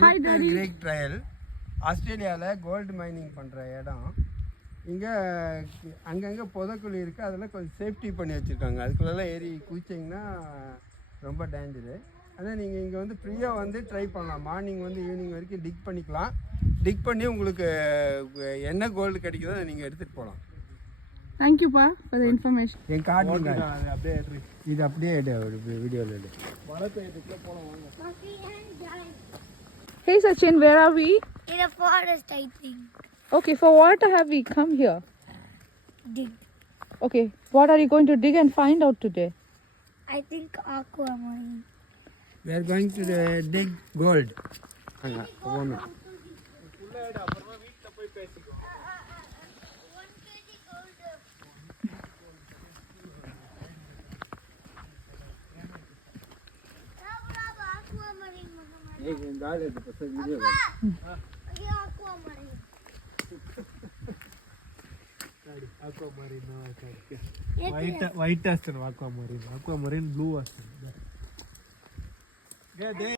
Craig trial ஆஸ்திரேலியாவில் gold mining பண்ணுற இடம். இங்கே அங்கங்கே புதக்குழி இருக்குது, அதெல்லாம் கொஞ்சம் சேஃப்டி பண்ணி வச்சுருக்காங்க. அதுக்குள்ளெல்லாம் ஏறி குதிச்சிங்கன்னா ரொம்ப டேஞ்சரு. ஆனால் நீங்கள் இங்கே வந்து ஃப்ரீயாக வந்து ட்ரை பண்ணலாம். மார்னிங் வந்து ஈவினிங் வரைக்கும் டிக் பண்ணிக்கலாம். டிக் பண்ணி உங்களுக்கு என்ன கோல்டு கிடைக்குதோ அதை நீங்கள் எடுத்துகிட்டு போகலாம். தேங்க்யூப்பா ஃபார் த இன்ஃபர்மேஷன். என் கார்டு இது அப்படியே வீடியோவில் எடு. Hey Sachin, where are we? In a forest, I think. Okay, for what have we come here? Dig. Okay, what are you going to dig and find out today? I think aquamarine. We are going to dig gold. White వేస్తాను aquamarine blue వేస్తాను.